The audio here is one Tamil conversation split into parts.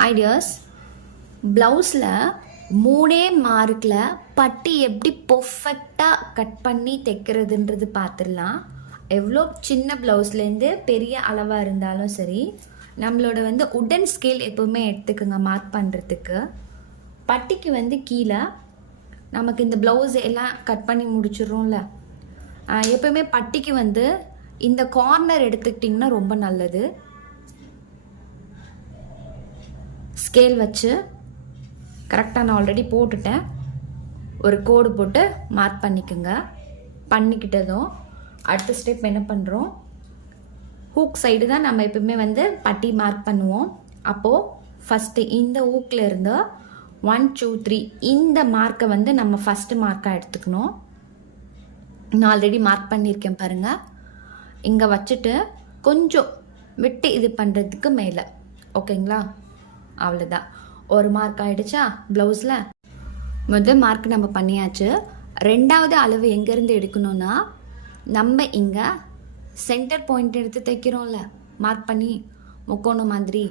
ஹாய் டியர்ஸ், ப்ளவுஸில் 3 மார்க்கில் பட்டி எப்படி பர்ஃபெக்டாக கட் பண்ணி தைக்கிறதுன்றது பார்த்துடலாம். எவ்வளோ சின்ன ப்ளவுஸ்லேருந்து பெரிய அளவாக இருந்தாலும் சரி, நம்மளோட உடன் ஸ்கேல் எப்போவுமே எடுத்துக்கோங்க மார்க் பண்ணுறதுக்கு. பட்டிக்கு கீழே நமக்கு இந்த ப்ளவுஸ் எல்லாம் கட் பண்ணி முடிச்சிடுறோம்ல, எப்போவுமே பட்டிக்கு இந்த கார்னர் எடுத்துக்கிட்டிங்கன்னா ரொம்ப நல்லது. ஸ்கேல் வச்சு கரெக்டாக நான் ஆல்ரெடி போட்டுட்டேன். ஒரு கோடு போட்டு மார்க் பண்ணிக்கோங்க. பண்ணிக்கிட்டதும் அடுத்த ஸ்டெப் என்ன பண்ணுறோம், ஹூக் சைடு தான் நம்ம எப்பவுமே பட்டி மார்க் பண்ணுவோம். அப்போது ஃபஸ்ட்டு இந்த ஹூக்கில் இருந்து 1 2 3 இந்த மார்க்கை நம்ம ஃபஸ்ட்டு மார்க்காக எடுத்துக்கணும். நான் ஆல்ரெடி மார்க் பண்ணியிருக்கேன் பாருங்கள். இங்கே வச்சுட்டு கொஞ்சம் விட்டு இது பண்ணுறதுக்கு மேலே, ஓகேங்களா? அவ்வளோதான். ஒரு மார்க் ஆகிடுச்சா ப்ளவுஸில். முதல் மார்க் நம்ம பண்ணியாச்சு. ரெண்டாவது அளவு எங்கேருந்து எடுக்கணும்னா, நம்ம இங்கே சென்டர் பாயிண்ட் எடுத்து தைக்கிறோம்ல, மார்க் பண்ணி முக்கோணம் மாதிரி,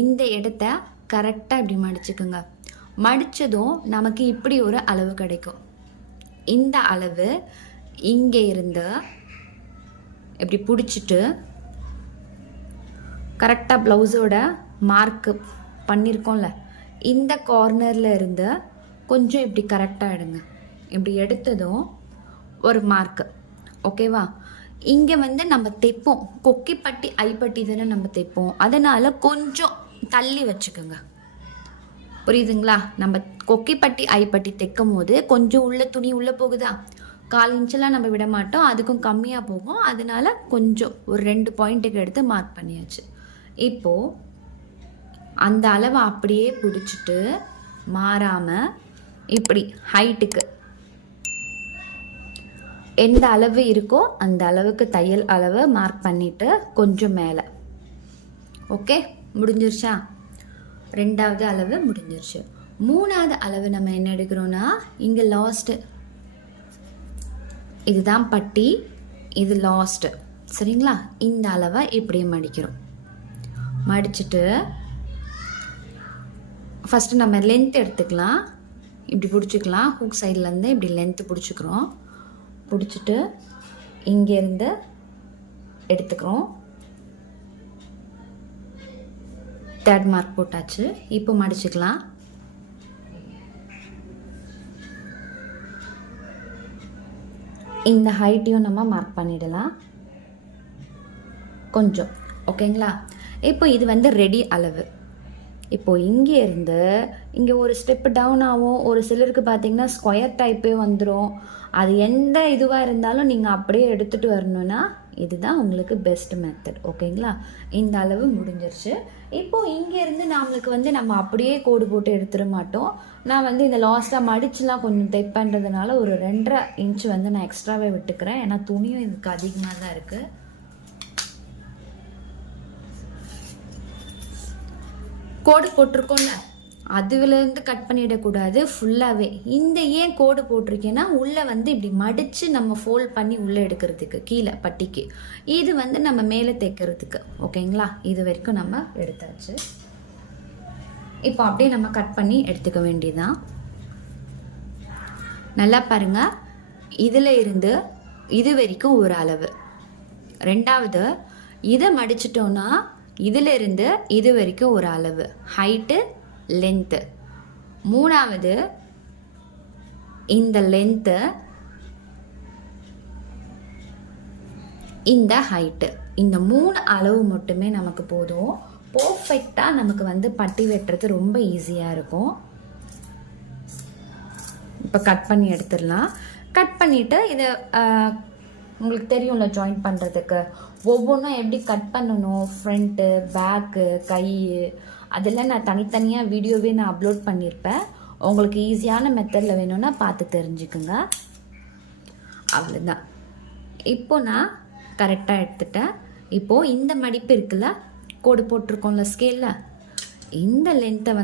இந்த இடத்த கரெக்டாக இப்படி மடிச்சுக்குங்க. மடித்ததும் நமக்கு இப்படி ஒரு அளவு கிடைக்கும். இந்த அளவு இங்கே இருந்து இப்படி பிடிச்சிட்டு கரெக்டாக ப்ளவுஸோட மார்க்கு பண்ணியிருக்கோம்ல, இந்த கார்னரில் இருந்து கொஞ்சம் இப்படி கரெக்டாக எடுங்க. இப்படி எடுத்ததும் ஒரு மார்க்கு, ஓகேவா? இங்கே நம்ம தைப்போம், கொக்கிப்பட்டி ஐப்பட்டி தானே நம்ம தைப்போம், அதனால் கொஞ்சம் தள்ளி வச்சுக்கோங்க. புரியுதுங்களா? நம்ம கொக்கிப்பட்டி ஐப்பட்டி தைக்கும் போது கொஞ்சம் உள்ள துணி உள்ளே போகுதா, 1/4 இன்ச்செலாம் நம்ம விட மாட்டோம், அதுக்கும் கம்மியாக போகும். அதனால் கொஞ்சம் ஒரு 2 பாயிண்ட்டுக்கு எடுத்து மார்க் பண்ணியாச்சு. இப்போது அந்த அளவை அப்படியே பிடிச்சிட்டு மாறாமல் இப்படி ஹைட்டுக்கு எந்த அளவு இருக்கோ அந்த அளவுக்கு தையல் அளவை மார்க் பண்ணிவிட்டு கொஞ்சம் மேலே, ஓகே? முடிஞ்சிருச்சா? ரெண்டாவது அளவு முடிஞ்சிருச்சு. மூணாவது அளவு நம்ம என்ன எடுக்கிறோன்னா, இங்கே லாஸ்ட்டு இதுதான் பட்டி, இது லாஸ்ட்டு, சரிங்களா? இந்த அளவை இப்படியே மடிக்கிறோம். மடிச்சுட்டு ஃபஸ்ட்டு நம்ம லென்த் எடுத்துக்கலாம். இப்படி பிடிச்சிக்கலாம். ஹூக் சைட்லேருந்து இப்படி லென்த்து பிடிச்சிக்கிறோம். பிடிச்சிட்டு இங்கேருந்து எடுத்துக்கிறோம். 3rd மார்க் போட்டாச்சு. இப்போ மடிச்சுக்கலாம். இந்த ஹைட்டையும் நம்ம மார்க் பண்ணிடலாம் கொஞ்சம், ஓகேங்களா? இப்போ இது ரெடி அளவு. இப்போது இங்கே இருந்து இங்கே ஒரு ஸ்டெப் டவுன் ஆகும். ஒரு சிலருக்கு பார்த்திங்கன்னா ஸ்கொயர் டைப்பே வந்துடும். அது எந்த இதுவாக இருந்தாலும் நீங்கள் அப்படியே எடுத்துகிட்டு வரணுன்னா இதுதான் உங்களுக்கு பெஸ்ட் மெத்தட், ஓகேங்களா? இந்த அளவு முடிஞ்சிருச்சு. இப்போது இங்கேருந்து நம்மளுக்கு நம்ம அப்படியே கோடு போட்டு எடுத்துட மாட்டோம். நான் இந்த லாஸ்ட்டாக மடிச்சுலாம் கொஞ்சம் தைப்பன்றதுனால ஒரு 2.5 இன்ச் நான் எக்ஸ்ட்ராவே விட்டுக்கிறேன். ஏன்னா துணியும் இதுக்கு அதிகமாக தான் இருக்குது. கோடு போட்டிருக்கோம்ல, அதுலேருந்து கட் பண்ணிடக்கூடாது ஃபுல்லாகவே. இந்த ஏன் கோடு போட்டிருக்கேன்னா, உள்ளே இப்படி மடித்து நம்ம ஃபோல்ட் பண்ணி உள்ளே எடுக்கிறதுக்கு, கீழே பட்டிக்கு. இது நம்ம மேலே தைக்கிறதுக்கு, ஓகேங்களா? இது வரைக்கும் நம்ம எடுத்தாச்சு. இப்போ அப்படியே நம்ம கட் பண்ணி எடுத்துக்க வேண்டியதுதான். நல்லா பாருங்கள், இதில் இருந்து இது வரைக்கும் ஒரு அளவு. ரெண்டாவது இதை மடிச்சிட்டோன்னா இதிலிருந்து இது வரைக்கும் ஒரு அளவு, ஹைட்டு லென்த்து. மூணாவது இந்த லென்த்து, இந்த ஹைட்டு, இந்த 3 அளவு மட்டுமே நமக்கு போதும். பர்ஃபெக்டாக நமக்கு பட்டி வெட்டுறது ரொம்ப ஈஸியாக இருக்கும். இப்போ கட் பண்ணி எடுத்துடலாம். கட் பண்ணிவிட்டு இதை உங்களுக்கு தெரியும்ல ஜாயின் பண்ணுறதுக்கு ஒவ்வொன்றும் எப்படி கட் பண்ணணும், ஃப்ரண்ட்டு பேக்கு கை, அதெல்லாம் நான் தனித்தனியாக வீடியோவே நான் அப்லோட் பண்ணியிருப்பேன். உங்களுக்கு ஈஸியான மெத்தடில் வேணும்னா பார்த்து தெரிஞ்சுக்குங்க. அவ்வளோதான். இப்போ நான் கரெக்டாக எடுத்துட்டேன். இப்போது இந்த மடிப்பு இருக்குல்ல, கோடு போட்டிருக்கோம்ல ஸ்கேலில், இந்த லென்த்தை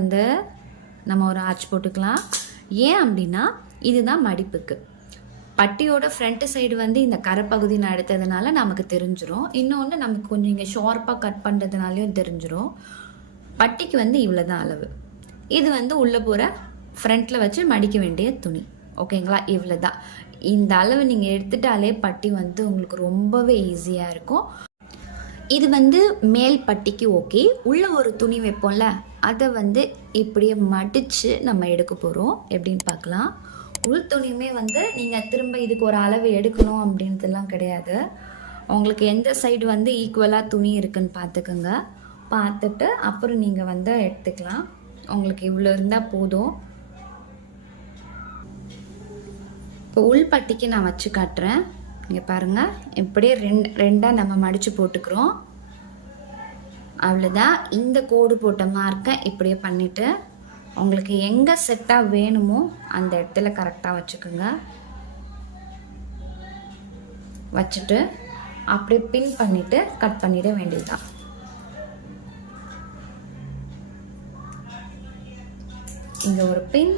நம்ம ஒரு ஆர்ச் போட்டுக்கலாம். ஏன் அப்படின்னா இதுதான் மடிப்புக்கு. பட்டியோட ஃப்ரண்ட் சைடு இந்த கரைப்பகுதி நான் எடுத்ததுனால நமக்கு தெரிஞ்சிடும். இன்னொன்று நமக்கு கொஞ்சம் இங்கே ஷார்ப்பாக கட் பண்ணுறதுனாலையும் தெரிஞ்சிடும். பட்டிக்கு வந்து இவ்வளோ தான் அளவு. இது வந்து உள்ளே போகிற ஃப்ரண்ட்டில் வச்சு மடிக்க வேண்டிய துணி. ஓகேங்களா? இவ்வளோ தான். இந்த அளவு நீங்கள் எடுத்துட்டாலே பட்டி வந்து உங்களுக்கு ரொம்பவே ஈஸியாக இருக்கும். இது வந்து மேல் பட்டிக்கு ஓகே. உள்ளே ஒரு துணி வைப்போம்ல, அதை வந்து இப்படியே மடித்து நம்ம எடுக்க போகிறோம். எப்படின்னு பார்க்கலாம். உள் துணியுமே வந்து நீங்கள் திரும்ப இதுக்கு ஒரு அளவு எடுக்கணும் அப்படின்றதுலாம் கிடையாது. உங்களுக்கு எந்த சைடு வந்து ஈக்குவலாக துணி இருக்குன்னு பார்த்துக்குங்க. பார்த்துட்டு அப்புறம் நீங்கள் வந்து எடுத்துக்கலாம். உங்களுக்கு இவ்வளோ இருந்தால் போதும். இப்போ உள் பட்டிக்கு நான் வச்சு காட்டுறேன். இங்கே பாருங்கள், இப்படியே ரெண்டாக நம்ம மடித்து போட்டுக்கிறோம். அவ்வளோதான். இந்த கோடு போட்ட மார்க்கை இப்படியே பண்ணிவிட்டு உங்களுக்கு எங்கே செட்டாக வேணுமோ அந்த இடத்துல கரெக்டாக வச்சுக்கோங்க. வச்சுட்டு அப்படியே பின் பண்ணிவிட்டு கட் பண்ணிட வேண்டியதுதான். இங்கே ஒரு பின்,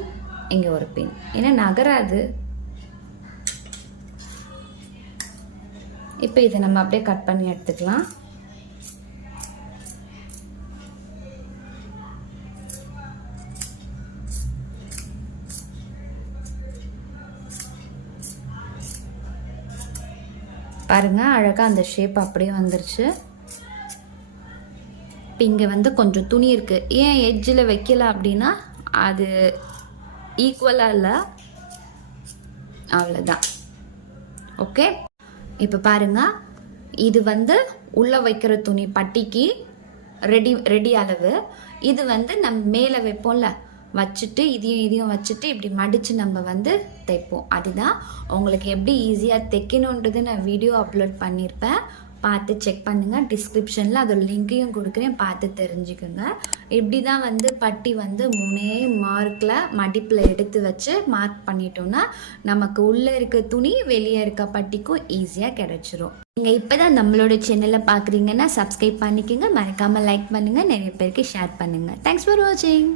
இங்கே ஒரு பின். ஏன்னா நகராது. இப்போ இதை நம்ம அப்படியே கட் பண்ணி எடுத்துக்கலாம். பாருங்க, அழகாக அந்த ஷேப் அப்படியே வந்துருச்சு. இப்போ இங்கே வந்து கொஞ்சம் துணி இருக்குது. ஏன் எட்ஜில் வைக்கல அப்படின்னா அது ஈக்குவலாக இல்லை. அவ்வளோதான். ஓகே. இப்போ பாருங்க, இது வந்து உள்ளே வைக்கிற துணி பட்டிக்கு ரெடி அளவு. இது வந்து நம்ம மேலே வைப்போம்ல, வச்சுட்டு இதையும் வச்சுட்டு இப்படி மடித்து நம்ம வந்து தைப்போம். அதுதான். உங்களுக்கு எப்படி ஈஸியாக தைக்கணுன்றது நான் வீடியோ அப்லோட் பண்ணியிருப்பேன். பார்த்து செக் பண்ணுங்கள். டிஸ்கிரிப்ஷனில் அதோட லிங்க்கையும் கொடுக்குறேன், பார்த்து தெரிஞ்சுக்கோங்க. இப்படி தான் வந்து பட்டி வந்து 3 மார்க்கில் மடிப்பில் எடுத்து வச்சு மார்க் பண்ணிட்டோன்னா நமக்கு உள்ளே இருக்க துணி வெளியே இருக்க பட்டிக்கும் ஈஸியாக கிடச்சிரும். நீங்கள் இப்போ தான் நம்மளோட சேனலை பார்க்குறீங்கன்னா சப்ஸ்கிரைப் பண்ணிக்கோங்க. மறக்காமல் லைக் பண்ணுங்கள். நிறைய பேருக்கு ஷேர் பண்ணுங்கள். தேங்க்ஸ் ஃபார் வாட்சிங்.